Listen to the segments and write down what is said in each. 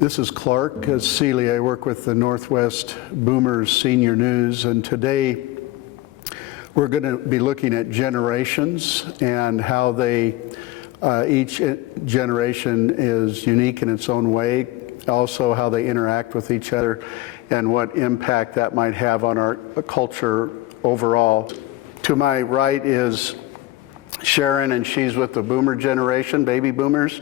This is Clark Seeley. I work with the Northwest Boomers Senior News, and today we're going to be looking at generations and how each generation is unique in its own way, also how they interact with each other and what impact that might have on our culture overall. To my right is Sharon, and she's with the boomer generation, baby boomers.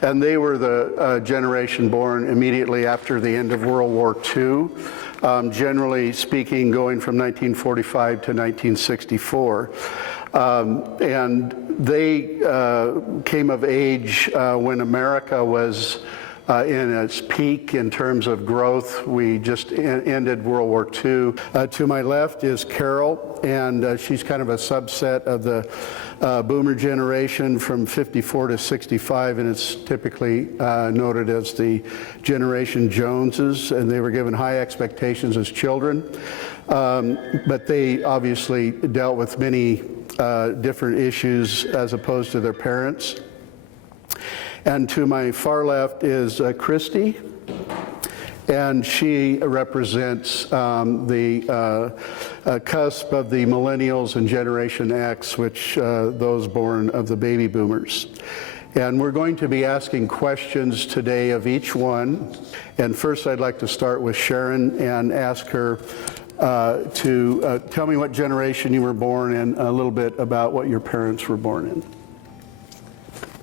And they were the generation born immediately after the end of World War II, generally speaking, going from 1945 to 1964. And they came of age when America was in its peak in terms of growth. We just ended World War II. To my left is Carol, and she's kind of a subset of the boomer generation from 54 to 65, and it's typically noted as the Generation Joneses, and they were given high expectations as children. But they obviously dealt with many different issues as opposed to their parents. And to my far left is Christy, and she represents the cusp of the millennials and Generation X, which those born of the baby boomers. And we're going to be asking questions today of each one. And first I'd like to start with Sharon and ask her to tell me what generation you were born in, a little bit about what your parents were born in.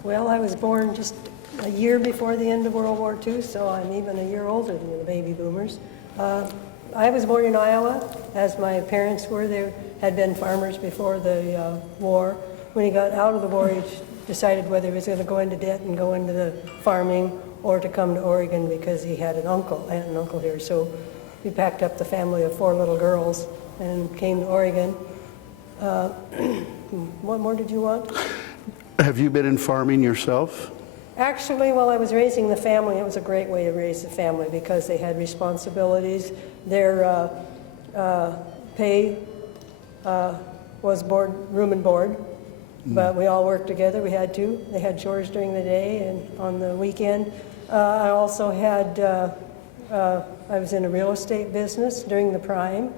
Well, I was born just a year before the end of World War II, so I'm even a year older than the baby boomers. I was born in Iowa, as my parents were. They had been farmers before the war. When he got out of the war, he decided whether he was going to go into debt and go into the farming or to come to Oregon because he had an aunt and uncle here. So we packed up the family of 4 little girls and came to Oregon. What more did you want? Have you been in farming yourself? Actually, while I was raising the family, it was a great way to raise the family because they had responsibilities. Their pay was room and board, but we all worked together. We had to. They had chores during the day and on the weekend. I also had, I was in a real estate business during the prime.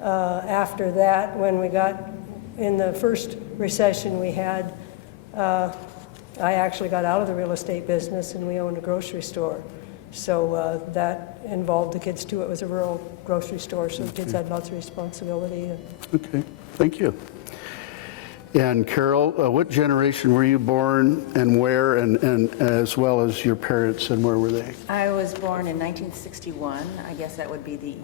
After that, when we got in the first recession we had, I actually got out of the real estate business and we owned a grocery store. So that involved the kids too. It was a rural grocery store, so the kids had lots of responsibility. Okay, thank you. And Carol, what generation were you born and where, and as well as your parents, and where were they? I was born in 1961. I guess that would be the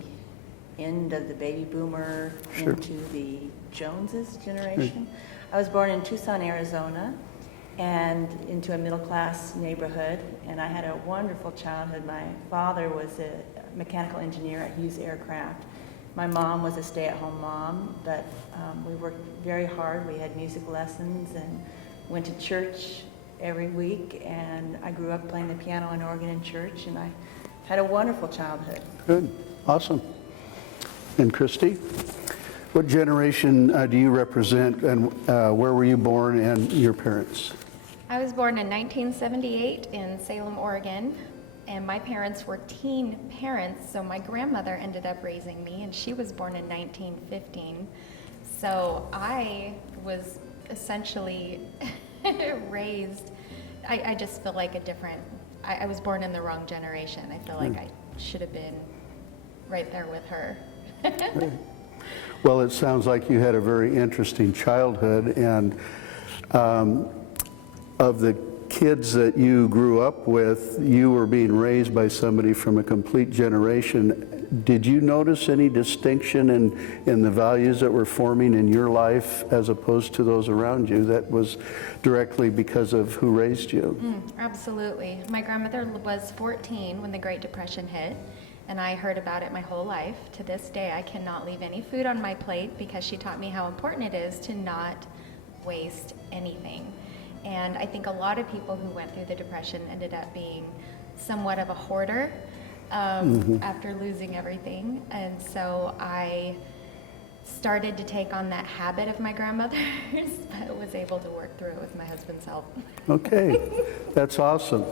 end of the baby boomer into the Joneses generation. I was born in Tucson, Arizona, and into a middle-class neighborhood, and I had a wonderful childhood. My father was a mechanical engineer at Hughes Aircraft. My mom was a stay-at-home mom, but we worked very hard. We had music lessons and went to church every week, and I grew up playing the piano and organ in church, and I had a wonderful childhood. Good, awesome. And Christy, what generation do you represent, and where were you born, and your parents? I was born in 1978 in Salem, Oregon, and my parents were teen parents, so my grandmother ended up raising me, and she was born in 1915. So I was essentially raised, I just feel like I was born in the wrong generation. I feel like I should have been right there with her. Well, it sounds like you had a very interesting childhood, and of the kids that you grew up with, you were being raised by somebody from a complete generation. Did you notice any distinction in the values that were forming in your life as opposed to those around you that was directly because of who raised you? Absolutely. My grandmother was 14 when the Great Depression hit, and I heard about it my whole life. To this day, I cannot leave any food on my plate because she taught me how important it is to not waste anything. And I think a lot of people who went through the Depression ended up being somewhat of a hoarder after losing everything. And so I started to take on that habit of my grandmother's, but was able to work through it with my husband's help. Okay, that's awesome.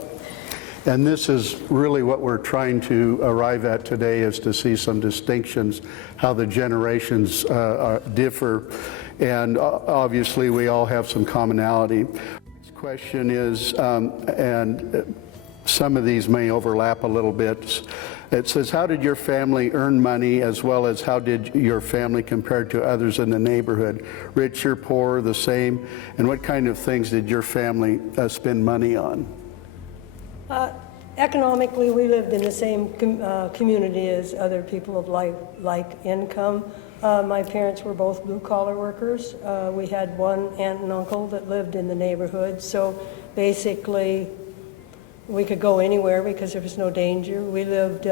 And this is really what we're trying to arrive at today, is to see some distinctions, how the generations differ. And obviously we all have some commonality. Next question is, and some of these may overlap a little bit. It says, how did your family earn money, as well as how did your family compare to others in the neighborhood? Richer, poorer, the same? And what kind of things did your family spend money on? Economically, we lived in the same community as other people of like income. My parents were both blue-collar workers. We had one aunt and uncle that lived in the neighborhood, so basically we could go anywhere because there was no danger. We lived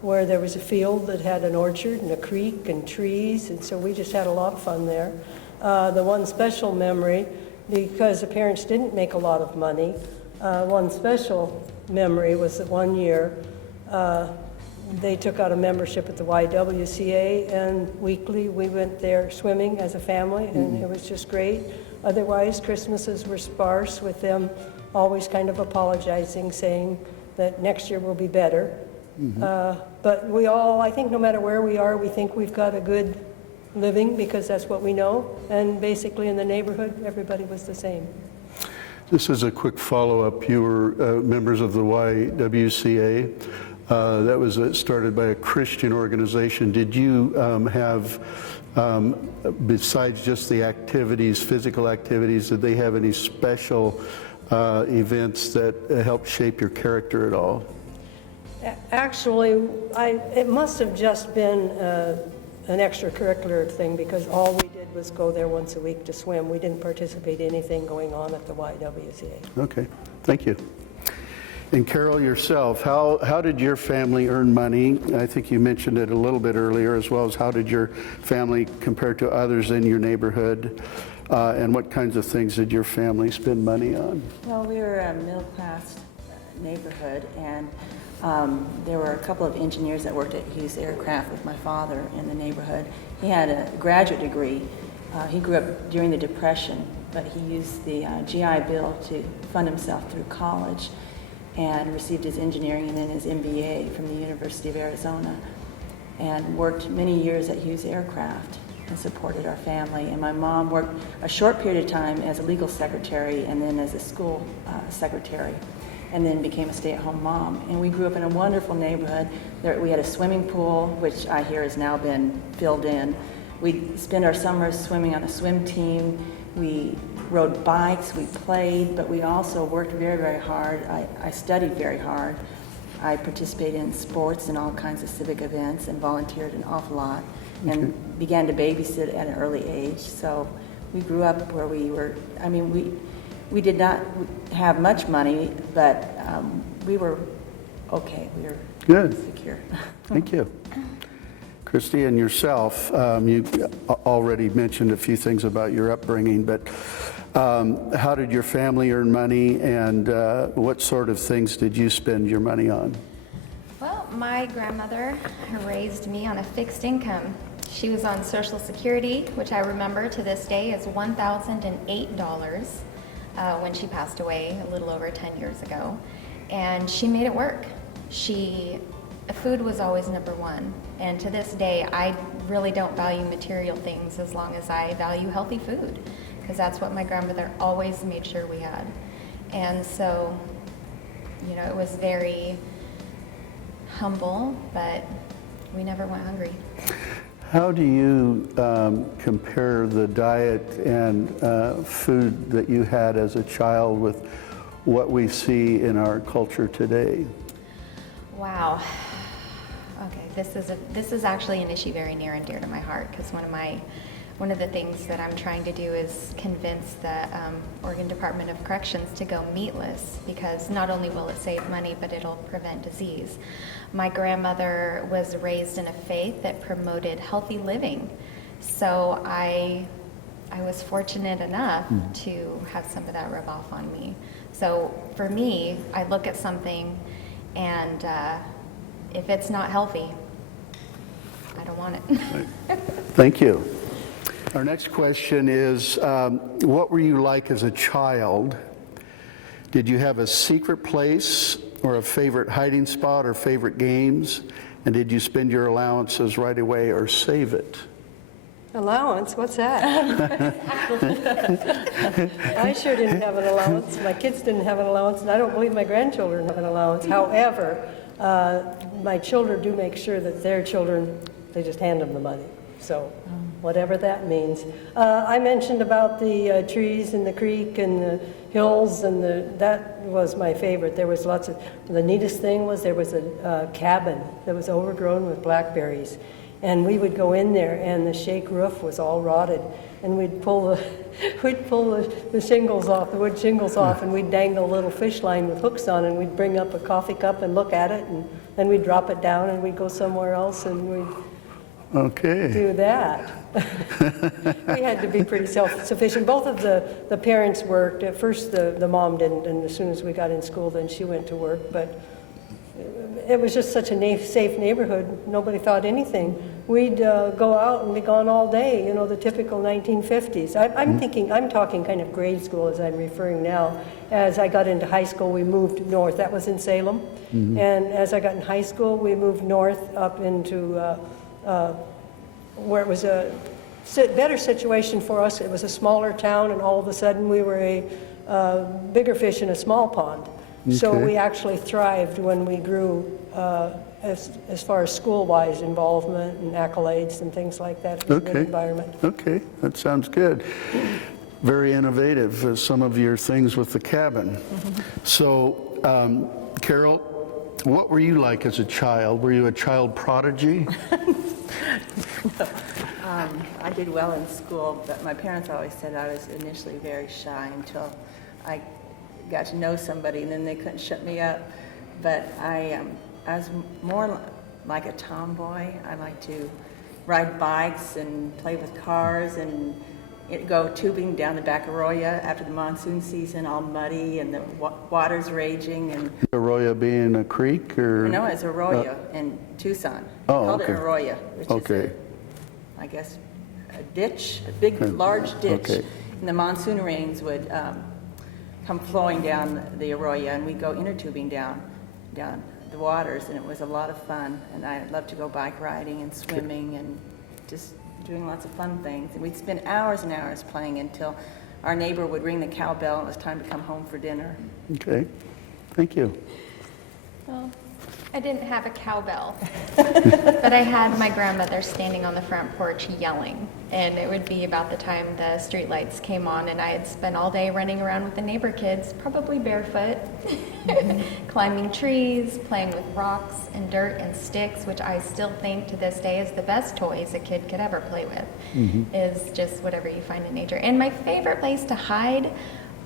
where there was a field that had an orchard and a creek and trees, and so we just had a lot of fun there. The one special memory, because the parents didn't make a lot of money, one special memory was that one year they took out a membership at the YWCA, and weekly we went there swimming as a family, and it was just great. Otherwise, Christmases were sparse, with them always kind of apologizing, saying that next year will be better. But we all, I think no matter where we are, we think we've got a good living because that's what we know. And basically in the neighborhood, everybody was the same. This is a quick follow-up. You were members of the YWCA. That was started by a Christian organization. Did you have, besides just the activities, physical activities, did they have any special events that helped shape your character at all? Actually, it must have just been an extracurricular thing, because all we did was go there once a week to swim. We didn't participate in anything going on at the YWCA. Okay, thank you. And Carol, yourself, how did your family earn money? I think you mentioned it a little bit earlier, as well as how did your family compare to others in your neighborhood? And what kinds of things did your family spend money on? Well, we were a middle-class neighborhood, and there were a couple of engineers that worked at Hughes Aircraft with my father in the neighborhood. He had a graduate degree. He grew up during the Depression, but he used the GI Bill to fund himself through college, and received his engineering and then his MBA from the University of Arizona, and worked many years at Hughes Aircraft and supported our family. And my mom worked a short period of time as a legal secretary and then as a school secretary, and then became a stay-at-home mom. And we grew up in a wonderful neighborhood. We had a swimming pool, which I hear has now been filled in. We'd spend our summers swimming on a swim team. We rode bikes, we played, but we also worked very, very hard. I studied very hard. I participated in sports and all kinds of civic events and volunteered an awful lot, and began to babysit at an early age. So we grew up where we were, I mean, we did not have much money, but we were okay. We were Good. secure. Thank you. Christy, and yourself, you already mentioned a few things about your upbringing, but how did your family earn money, and what sort of things did you spend your money on? Well, my grandmother raised me on a fixed income. She was on Social Security, which I remember to this day as $1,008 when she passed away a little over 10 years ago. And she made it work. Food was always number one. And to this day, I really don't value material things as long as I value healthy food, because that's what my grandmother always made sure we had. And so, you know, it was very humble, but we never went hungry. How do you compare the diet and food that you had as a child with what we see in our culture today? Wow. Okay, this is actually an issue very near and dear to my heart, because one of the things that I'm trying to do is convince the Oregon Department of Corrections to go meatless, because not only will it save money, but it'll prevent disease. My grandmother was raised in a faith that promoted healthy living, so I was fortunate enough to have some of that rub off on me. So for me, I look at something, and if it's not healthy, I don't want it. Thank you. Our next question is, what were you like as a child? Did you have a secret place or a favorite hiding spot or favorite games? And did you spend your allowances right away or save it? Allowance, what's that? I sure didn't have an allowance. My kids didn't have an allowance, and I don't believe my grandchildren have an allowance. However, my children do make sure that their children, they just hand them the money. So whatever that means. I mentioned about the trees and the creek and the hills, and that was my favorite. There was lots of, the neatest thing was there was a cabin that was overgrown with blackberries. And we would go in there, and the shake roof was all rotted, and we'd pull the shingles off, the wood shingles off, and we'd dangle a little fish line with hooks on, and we'd bring up a coffee cup and look at it, and then we'd drop it down, and we'd go somewhere else, and we'd do that. We had to be pretty self-sufficient. Both of the parents worked. At first, the mom didn't, and as soon as we got in school, then she went to work, but it was just such a safe neighborhood. Nobody thought anything. We'd go out and be gone all day, you know, the typical 1950s. I'm talking kind of grade school as I'm referring now. As I got into high school, we moved north. That was in Salem. And as I got in high school, we moved north up into where it was a better situation for us. It was a smaller town, and all of a sudden we were a bigger fish in a small pond. So we actually thrived when we grew as far as school-wise involvement and accolades and things like that. It was a good environment. Okay, that sounds good. Very innovative, some of your things with the cabin. So, Carol, what were you like as a child? Were you a child prodigy? I did well in school, but my parents always said I was initially very shy until I got to know somebody, and then they couldn't shut me up. But I was more like a tomboy. I like to ride bikes and play with cars and go tubing down the back Arroyo after the monsoon season, all muddy and the water's raging. And Arroyo being a creek, or? No, it's Arroyo in Tucson. Oh, Called okay. it Arroyo, which is, I guess, a ditch, a big, large ditch. Okay. And the monsoon rains would come flowing down the Arroyo, and we'd go inner tubing down the waters, and it was a lot of fun. And I loved to go bike riding and swimming and just doing lots of fun things. And we'd spend hours and hours playing until our neighbor would ring the cowbell and it was time to come home for dinner. Okay, thank you. Well, I didn't have a cowbell, but I had my grandmother standing on the front porch yelling, and it would be about the time the streetlights came on, and I had spent all day running around with the neighbor kids, probably barefoot, climbing trees, playing with rocks and dirt and sticks, which I still think to this day is the best toys a kid could ever play with, is just whatever you find in nature. And my favorite place to hide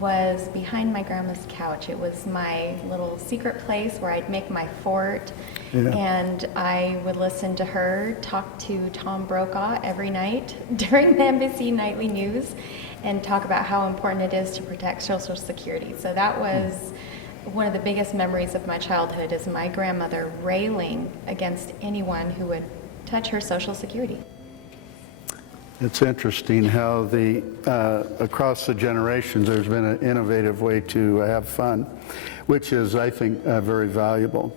was behind my grandma's couch. It was my little secret place where I'd make my fort, and I would listen to her talk to Tom Brokaw every night during the NBC Nightly News and talk about how important it is to protect Social Security. So that was one of the biggest memories of my childhood, is my grandmother railing against anyone who would touch her Social Security. It's interesting how across the generations there's been an innovative way to have fun, which is, I think, very valuable.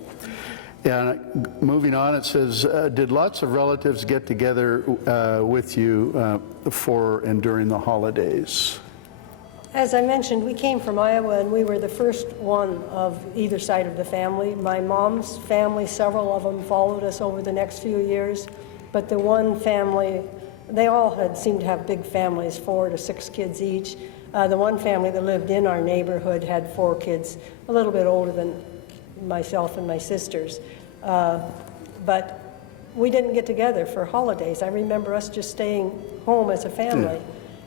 And moving on, it says, did lots of relatives get together with you for and during the holidays? As I mentioned, we came from Iowa, and we were the first one of either side of the family. My mom's family, several of them followed us over the next few years, but the one family, they all had seemed to have big families, 4 to 6 kids each. The one family that lived in our neighborhood had 4 kids, a little bit older than myself and my sisters. But we didn't get together for holidays. I remember us just staying home as a family.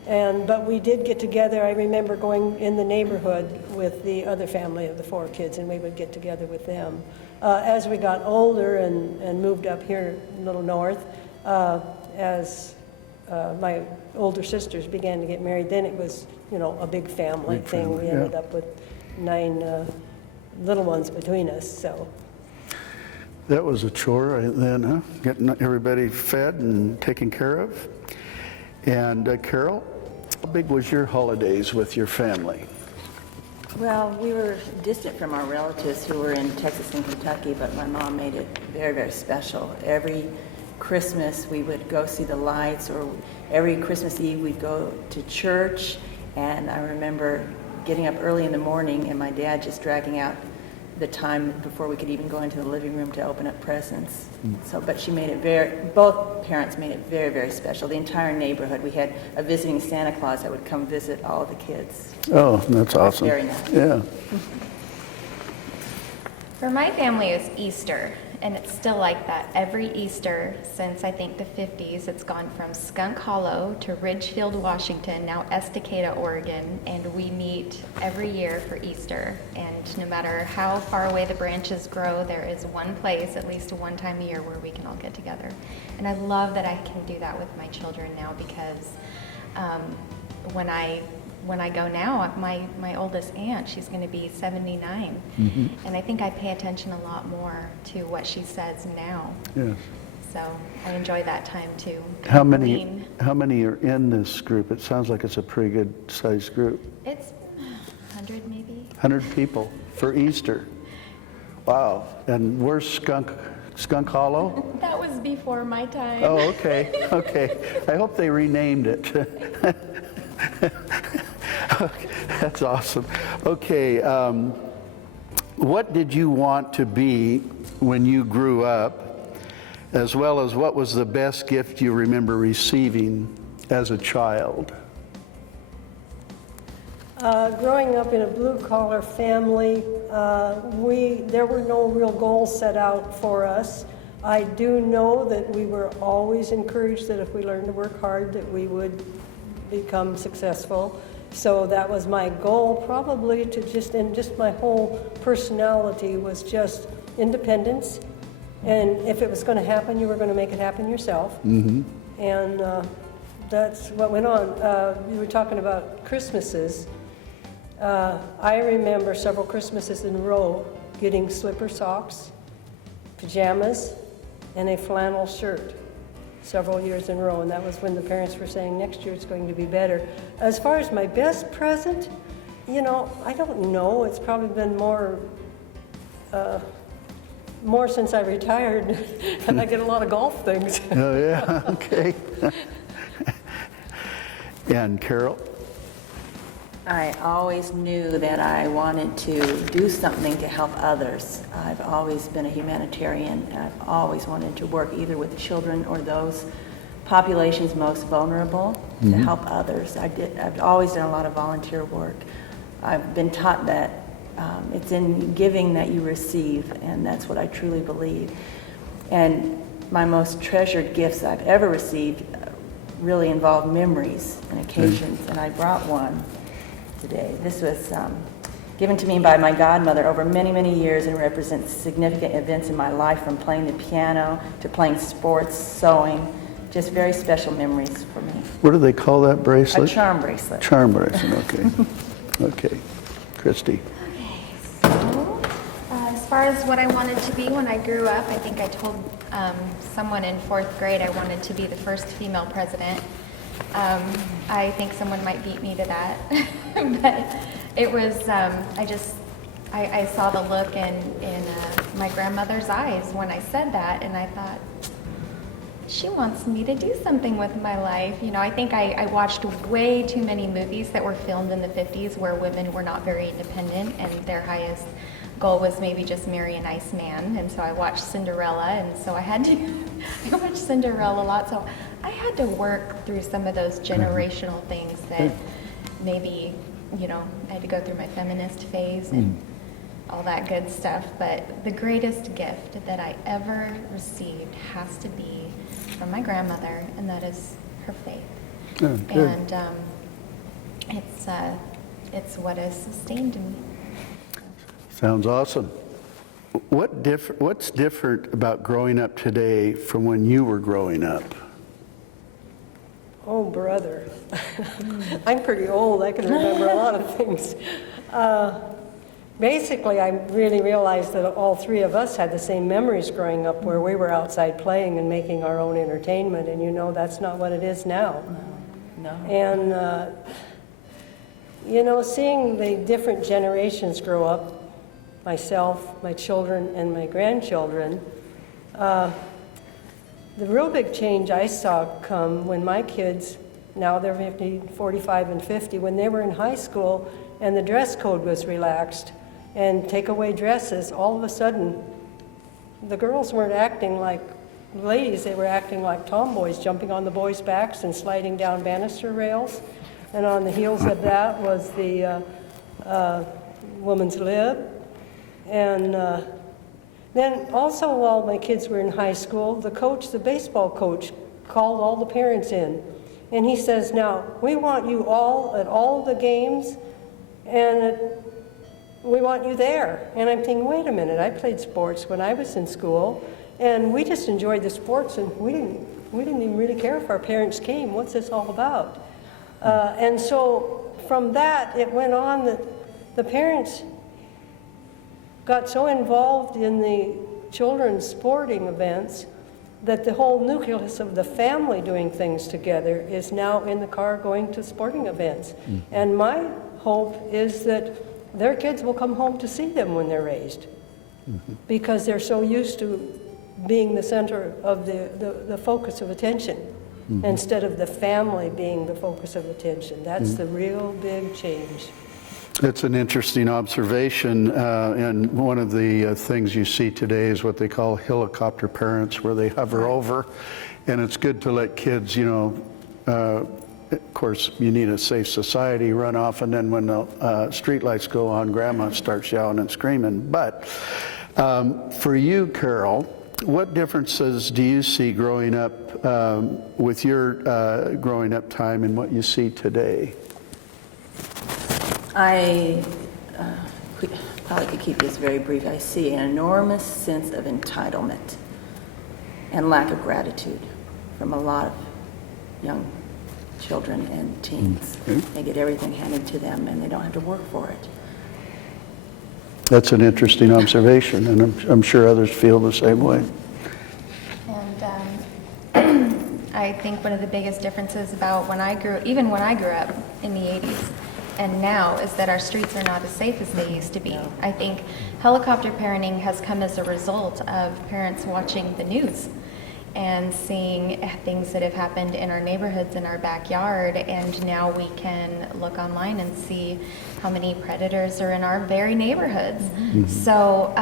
But we did get together. I remember going in the neighborhood with the other family of the 4 kids, and we would get together with them. As we got older and moved up here a little north, as my older sisters began to get married, then it was, a big family thing. We ended up with 9 little ones between us, so. That was a chore then, huh? Getting everybody fed and taken care of. And Carol, how big was your holidays with your family? Well, we were distant from our relatives who were in Texas and Kentucky, but my mom made it very, very special. Every Christmas we would go see the lights, or every Christmas Eve we'd go to church. And I remember getting up early in the morning and my dad just dragging out the time before we could even go into the living room to open up presents. So, but she made it both parents made it very, very special. The entire neighborhood. We had a visiting Santa Claus that would come visit all of the kids. Oh, that's awesome. Very nice. Yeah. For my family, it's Easter, and it's still like that. Every Easter since I think the 50s, it's gone from Skunk Hollow to Ridgefield, Washington, now Estacada, Oregon, and we meet every year for Easter. And no matter how far away the branches grow, there is one place, at least one time a year, where we can all get together. And I love that I can do that with my children now, because when I go now, my oldest aunt, she's going to be 79. And I think I pay attention a lot more to what she says now. Yes. So I enjoy that time too. How many Glean. are in this group? It sounds like it's a pretty good sized group. It's 100 maybe. 100 people for Easter. Wow. And where's Skunk Hollow? That was before my time. Oh, okay. Okay. I hope they renamed it. That's awesome. Okay. What did you want to be when you grew up, as well as what was the best gift you remember receiving as a child? Growing up in a blue-collar family, there were no real goals set out for us. I do know that we were always encouraged that if we learned to work hard, that we would become successful. So that was my goal, probably just my whole personality was just independence. And if it was going to happen, you were going to make it happen yourself. And that's what went on. You were talking about Christmases. I remember several Christmases in a row getting slipper socks, pajamas, and a flannel shirt several years in a row, and that was when the parents were saying next year it's going to be better. As far as my best present, I don't know. It's probably been more since I retired, and I get a lot of golf things. Oh, yeah. Okay. And Carol? I always knew that I wanted to do something to help others. I've always been a humanitarian. I've always wanted to work either with children or those populations most vulnerable to help others. I've always done a lot of volunteer work. I've been taught that it's in giving that you receive, and that's what I truly believe. And my most treasured gifts I've ever received really involve memories and occasions, and I brought one today. This was given to me by my godmother over many, many years and represents significant events in my life, from playing the piano to playing sports, sewing, just very special memories for me. What do they call that bracelet? A charm bracelet. Charm bracelet, okay. Okay. Christy? So, as far as what I wanted to be when I grew up, I think I told someone in 4th grade I wanted to be the first female president. I think someone might beat me to that, but it was, I saw the look in my grandmother's eyes when I said that, and I thought, she wants me to do something with my life. I think I watched way too many movies that were filmed in the 50s where women were not very independent, and their highest goal was maybe just marry a nice man. And so I watched Cinderella, and so I watched Cinderella a lot, so I had to work through some of those generational things that maybe, I had to go through my feminist phase and all that good stuff. But the greatest gift that I ever received has to be from my grandmother, and that is her faith. Oh, good. And it's what has sustained me. Sounds awesome. What's different about growing up today from when you were growing up? Oh, brother. I'm pretty old. I can remember a lot of things. Basically, I really realized that all three of us had the same memories growing up, where we were outside playing and making our own entertainment, and that's not what it is now. No. And You know, seeing the different generations grow up, myself, my children, and my grandchildren, the real big change I saw come when my kids, now they're 50, 45 and 50, when they were in high school and the dress code was relaxed and take away dresses, all of a sudden the girls weren't acting like ladies, they were acting like tomboys, jumping on the boys' backs and sliding down banister rails. And on the heels of that was the woman's lib. And then also while my kids were in high school, the coach, the baseball coach, called all the parents in. And he says, now, we want you all at all the games, and we want you there. And I'm thinking, wait a minute, I played sports when I was in school, and we just enjoyed the sports, and we didn't even really care if our parents came. What's this all about? And so from that, it went on that the parents got so involved in the children's sporting events that the whole nucleus of the family doing things together is now in the car going to sporting events. Mm-hmm. And my hope is that their kids will come home to see them when they're raised, mm-hmm. because they're so used to being the center of the focus of attention, mm-hmm. instead of the family being the focus of attention. That's mm-hmm. the real big change. It's an interesting observation, and one of the things you see today is what they call helicopter parents, where they hover over, and it's good to let kids, you know, of course, you need a safe society, run off, and then when the street lights go on, Grandma starts yelling and screaming. But for you, Carol, what differences do you see growing up with your growing up time and what you see today? I probably could keep this very brief. I see an enormous sense of entitlement and lack of gratitude from a lot of young children and teens. Mm-hmm. They get everything handed to them and they don't have to work for it. That's an interesting observation, and I'm sure others feel the same way. And I think one of the biggest differences about when I grew up in the 80s, and now, is that our streets are not as safe as they used to be. I think helicopter parenting has come as a result of parents watching the news and seeing things that have happened in our neighborhoods, in our backyard, and now we can look online and see how many predators are in our very neighborhoods. Mm-hmm. So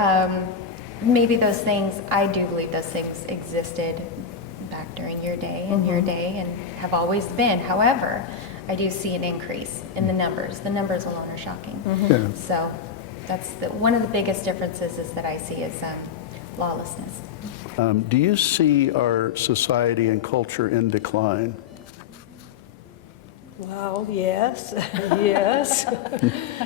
maybe those things, I do believe those things existed back during your day and mm-hmm. your day and have always been. However, I do see an increase in the numbers. The numbers alone are shocking. Mm-hmm. Yeah. So that's one of the biggest differences is that I see is lawlessness. Do you see our society and culture in decline? Well, yes, yes.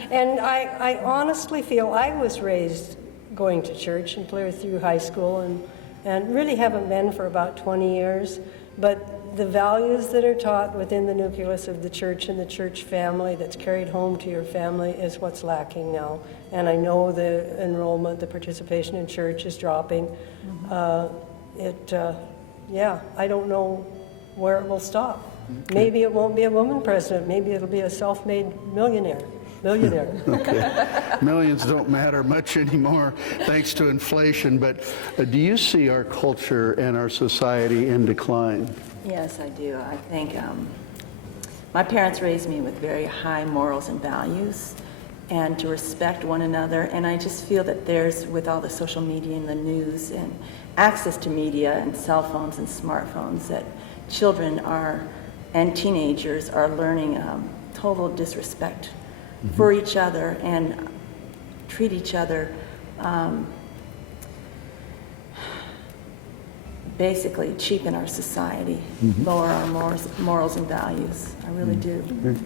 And I honestly feel I was raised going to church and clear through high school and really haven't been for about 20 years. But the values that are taught within the nucleus of the church and the church family that's carried home to your family is what's lacking now. And I know the enrollment, the participation in church is dropping. Mm-hmm. I don't know where it will stop. Okay. Maybe it won't be a woman president. Maybe it'll be a self-made millionaire. Okay. Millions don't matter much anymore thanks to inflation, but do you see our culture and our society in decline? Yes, I do. I think my parents raised me with very high morals and values and to respect one another, and I just feel that there's, with all the social media and the news and access to media and cell phones and smartphones, that children and teenagers are learning total disrespect mm-hmm. for each other and treat each other basically cheapen our society, mm-hmm. lower our morals and values. I really mm-hmm. do.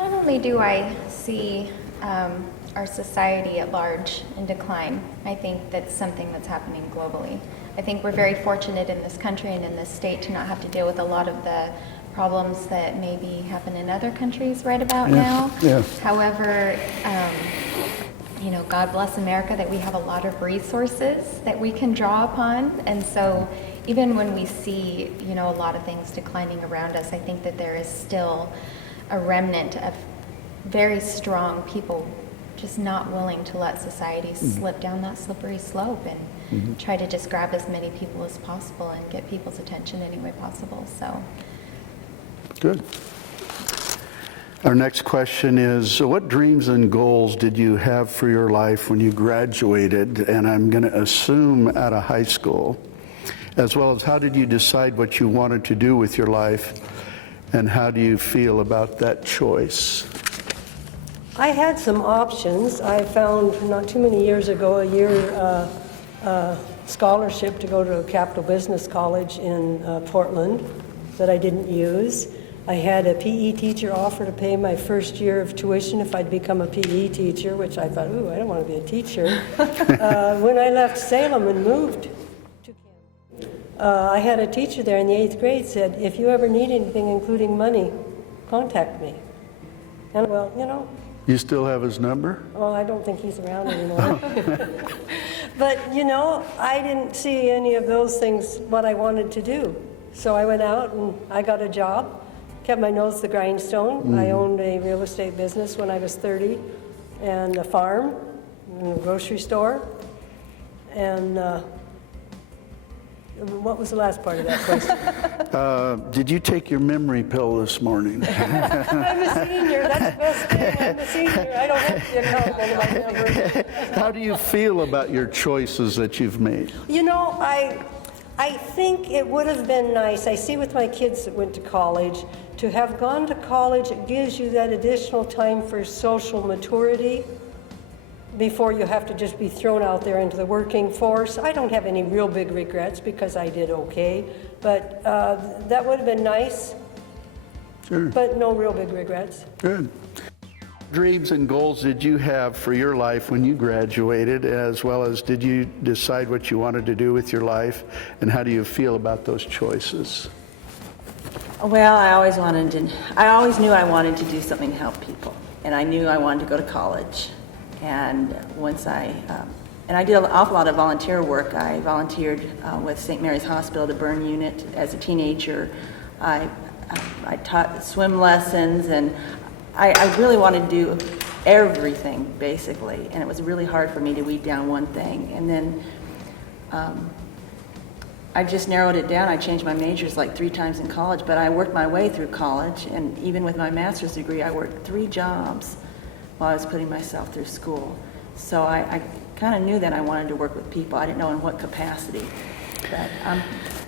Not only do I see our society at large in decline, I think that's something that's happening globally. I think we're very fortunate in this country and in this state to not have to deal with a lot of the problems that maybe happen in other countries right about now. Yeah. However, God bless America that we have a lot of resources that we can draw upon. And so even when we see, a lot of things declining around us, I think that there is still a remnant of very strong people just not willing to let society slip down that slippery slope and try to just grab as many people as possible and get people's attention any way possible. So Good. Our next question is, what dreams and goals did you have for your life when you graduated, and I'm going to assume out of high school, as well as how did you decide what you wanted to do with your life, and how do you feel about that choice? I had some options. I found not too many years ago a year scholarship to go to Capital Business College in Portland that I didn't use. I had a PE teacher offer to pay my first year of tuition if I'd become a PE teacher, which I thought, ooh, I don't want to be a teacher. When I left Salem and moved to Canada, I had a teacher there in the 8th grade said, if you ever need anything, including money, contact me. And well, you know. You still have his number? Well, I don't think he's around anymore. But, you know, I didn't see any of those things what I wanted to do. So I went out and I got a job. Kept my nose to the grindstone. I owned a real estate business when I was 30, and a farm, and a grocery store. And what was the last part of that question? Did you take your memory pill this morning? I'm a senior. That's the best thing. I'm a senior. I don't have to be accountable to my numbers. How do you feel about your choices that you've made? You know, I think it would have been nice. I see with my kids that went to college, to have gone to college, it gives you that additional time for social maturity before you have to just be thrown out there into the working force. I don't have any real big regrets because I did okay, but that would have been nice. Sure. But no real big regrets. Good. Dreams and goals did you have for your life when you graduated, as well as did you decide what you wanted to do with your life, and how do you feel about those choices? Well, I always knew I wanted to do something to help people, and I knew I wanted to go to college. And once and I did an awful lot of volunteer work. I volunteered with St. Mary's Hospital, the burn unit, as a teenager. I taught swim lessons, and I really wanted to do everything, basically, and it was really hard for me to weed down one thing. And then I just narrowed it down. I changed my majors like 3 times in college, but I worked my way through college, and even with my master's degree, I worked 3 jobs while I was putting myself through school. So I kind of knew that I wanted to work with people. I didn't know in what capacity, but I'm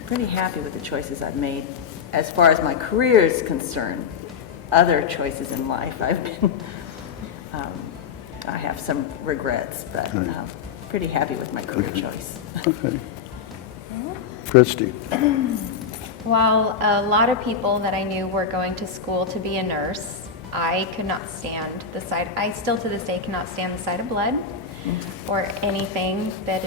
pretty happy with the choices I've made. As far as my career is concerned, other choices in life, I have some regrets, but I'm pretty happy with my career choice. Okay. Christy. while a lot of people that I knew were going to school to be a nurse, I could not stand the sight. I still to this day cannot stand the sight of blood or anything that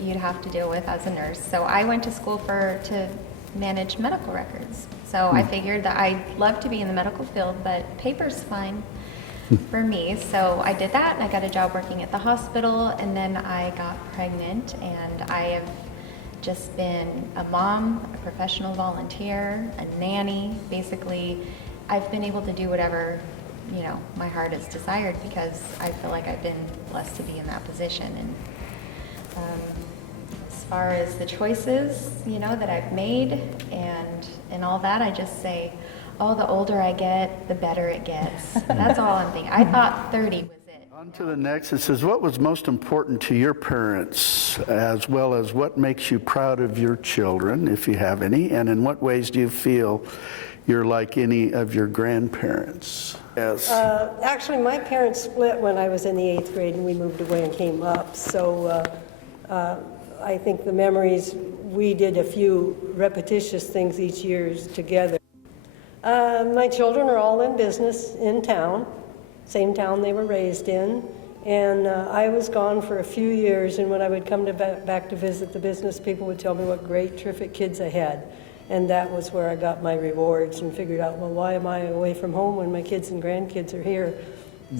you'd have to deal with as a nurse. So I went to school to manage medical records. So I figured that I'd love to be in the medical field, but paper's fine for me. So I did that, and I got a job working at the hospital, and then I got pregnant, and I have just been a mom, a professional volunteer, a nanny. Basically, I've been able to do whatever, my heart has desired, because I feel like I've been blessed to be in that position. And as far as the choices, that I've made and all that, I just say, oh, the older I get, the better it gets. That's all I'm thinking. I thought 30 was it. On to the next. It says, what was most important to your parents, as well as what makes you proud of your children, if you have any, and in what ways do you feel you're like any of your grandparents? Yes. Actually, my parents split when I was in the 8th grade, and we moved away and came up. So I think the memories, we did a few repetitious things each year together. My children are all in business in town, same town they were raised in, and I was gone for a few years, and when I would come back to visit the business, people would tell me what great, terrific kids I had, and that was where I got my rewards and figured out, well, why am I away from home when my kids and grandkids are here?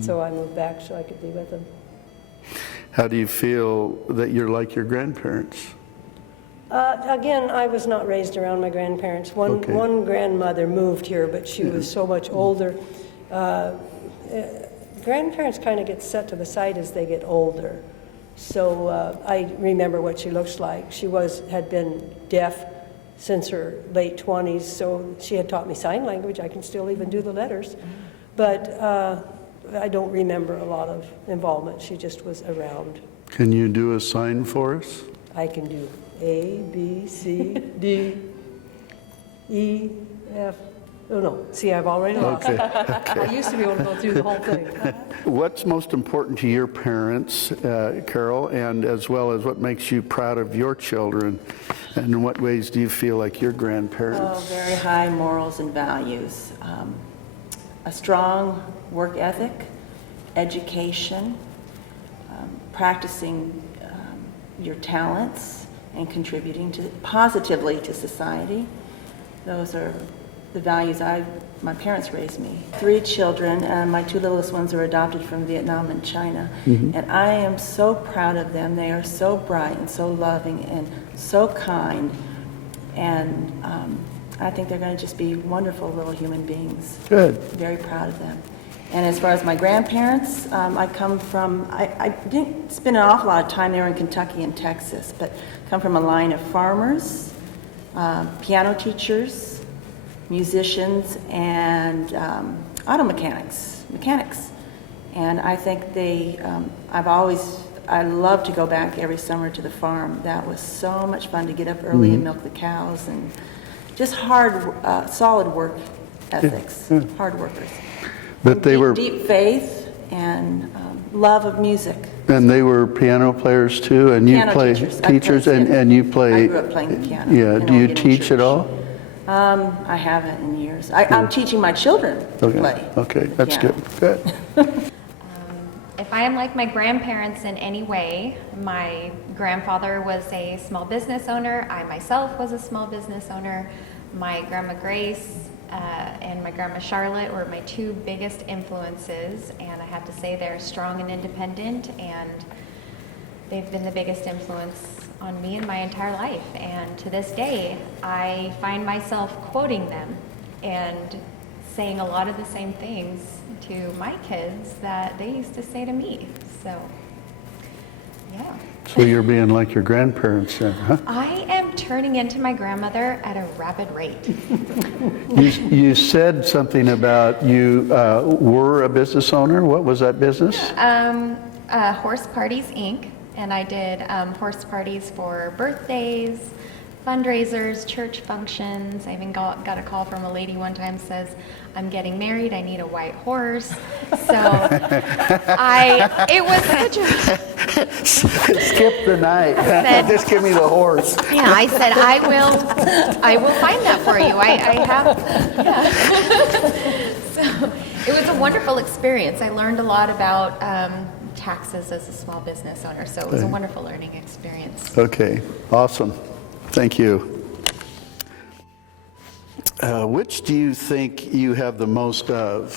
So I moved back so I could be with them. How do you feel that you're like your grandparents? Again, I was not raised around my grandparents. Okay. One grandmother moved here, but she was so much older. Grandparents kind of get set to the side as they get older. So I remember what she looks like. She had been deaf since her late 20s, so she had taught me sign language. I can still even do the letters. But I don't remember a lot of involvement. She just was around. Can you do a sign for us? I can do A, B, C, D, E, F. Oh, no. See, I've already lost it. I used to be able to go through the whole thing. What's most important to your parents, Carol, and as well as what makes you proud of your children? And in what ways do you feel like your Oh, grandparents? very high morals and values. A strong work ethic, education, practicing your talents and contributing positively to society. Those are the values my parents raised me. 3 children, and my 2 littlest ones are adopted from Vietnam and China. And I am so proud of them. They are so bright and so loving and so kind. And I think they're going to just be wonderful little human beings. Good. Very proud of them. And as far as my grandparents, I come from, I didn't spend an awful lot of time there in Kentucky and Texas, but come from a line of farmers, piano teachers, musicians, and auto mechanics. And I think I love to go back every summer to the farm. That was so much fun to get up early and milk the cows, and just hard, solid work ethics, hard workers. But they were, Deep faith and love of music. and they were piano players too, and you Piano play teachers. I teachers, played, and you play. I grew up playing the piano. Yeah. in Do you Oregon teach church. at all? I haven't in years. I'm teaching my children to play. Okay, that's piano. good. Good. If I am like my grandparents in any way, my grandfather was a small business owner. I myself was a small business owner. My Grandma Grace and my Grandma Charlotte were my 2 biggest influences, and I have to say they're strong and independent, and they've been the biggest influence on me in my entire life. And to this day, I find myself quoting them and saying a lot of the same things to my kids that they used to say to me. So, yeah. So you're being like your grandparents then, huh? I am turning into my grandmother at a rapid rate. You said something about you were a business owner. What was that business? Horse Parties, Inc. And I did horse parties for birthdays, fundraisers, church functions. I even got a call from a lady one time says, I'm getting married, I need a white horse. So it was such a... Skip the night. Said- Just give me the horse. Yeah, I said, I will find that for you. I have, yeah. So it was a wonderful experience. I learned a lot about taxes as a small business owner, so it was a wonderful learning experience. Okay, awesome. Thank you. Which do you think you have the most of?